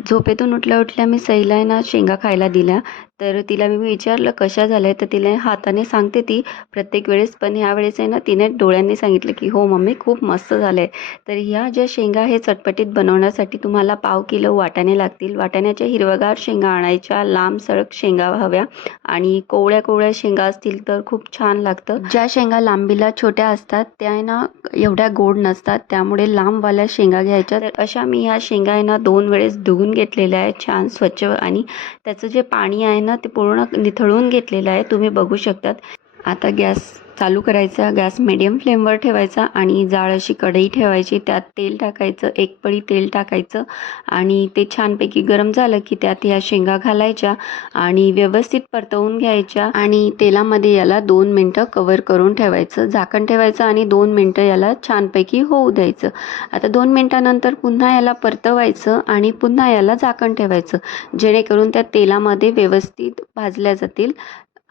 झोपेतून उठल्या उठल्या मी सईला आहे ना शेंगा खायला दिल्या. तर तिला मी विचारलं कशा झाल्या? तर तिला हाताने सांगते ती. प्रत्येक वेळेस पण ह्या वेळेस आहे ना तिने डोळ्यांनी सांगितलं की हो मम्मी खूप मस्त झालं आहे तर ह्या ज्या शेंगा हे चटपटीत बनवण्यासाठी तुम्हाला पाव किलो वाटाणे लागतील. वाटाण्याच्या हिरवगार शेंगा आणायच्या लांब सडक शेंगा हव्या आणि कोवळ्या कोवळ्या शेंगा असतील तर खूप छान लागतं. ज्या शेंगा लांबीला छोट्या असतात त्या आहे ना एवढ्या गोड नसतात त्यामुळे लांबवाल्या शेंगा घ्यायच्या. तर अशा मी ह्या शेंगा आहे ना दोन वेळेस धुवून घेतलेल्या आहेत छान स्वच्छ आणि त्याचं जे पाणी आहे ना ते पूर्ण निथळून घेतलेलं आहे. तुम्ही बघू शकतात. आता गॅस चालू करायचा गॅस मिडियम फ्लेमवर ठेवायचा आणि जाळ अशी कढई ठेवायची. त्यात तेल टाकायचं एक पळी तेल टाकायचं आणि ते छानपैकी गरम झालं की त्यात ह्या शेंगा घालायच्या आणि व्यवस्थित परतवून घ्यायच्या आणि तेलामध्ये याला दोन मिनटं कवर करून ठेवायचं. झाकण ठेवायचं आणि दोन मिनटं याला छानपैकी होऊ द्यायचं. आता दोन मिनटानंतर पुन्हा याला परतवायचं आणि पुन्हा याला झाकण ठेवायचं. जेणेकरून त्या तेलामध्ये व्यवस्थित भाजल्या जातील.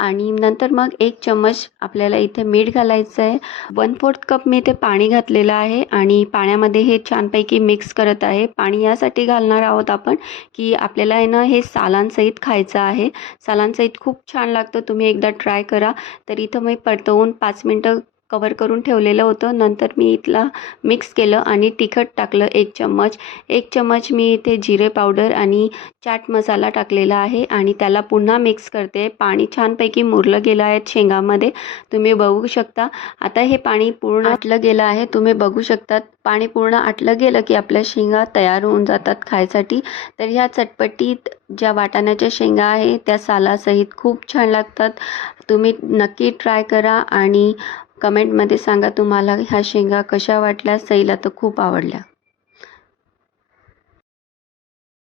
आणि नंतर मग एक चम्मच आपल्याला इथे मीठ घालायचं आहे वन फोर्थ कप मी इथे पाणी घातलेलं आहे आणि पाण्यामध्ये हे छानपैकी मिक्स करत आहे. पाणी यासाठी घालणार आहोत आपण की आपल्याला आहे ना हे सालांसहित खायचं आहे. सालांसहित खूप छान लागतं. तुम्ही एकदा ट्राय करा. तर इथं मी परतवून पाच मिनटं कवर करून ठेवलेलं होतं. नंतर मी इथला मिक्स केलं आणि तिखट टाकलं. एक चम्मच. एक चम्मच मी इथे जिरे पावडर आणि चाट मसाला टाकलेला आहे आणि त्याला पुन्हा मिक्स करते. पाणी छानपैकी मुरलं गेलं आहे शेंगामध्ये. तुम्ही बघू शकता. आता हे पाणी पूर्ण आटलं गेलं आहे. तुम्ही बघू शकतात पाणी पूर्ण आटलं गेलं की आपल्या शेंगा तयार होऊन जातात खायसाठी. तर ह्या चटपटीत ज्या वाटाण्याच्या शेंगा आहे त्या सालासहित खूप छान लागतात. तुम्ही नक्की ट्राय करा आणि कमेंटमध्ये सांगा तुम्हाला ह्या शेंगा कशा वाटल्या सईला तर खूप आवडल्या.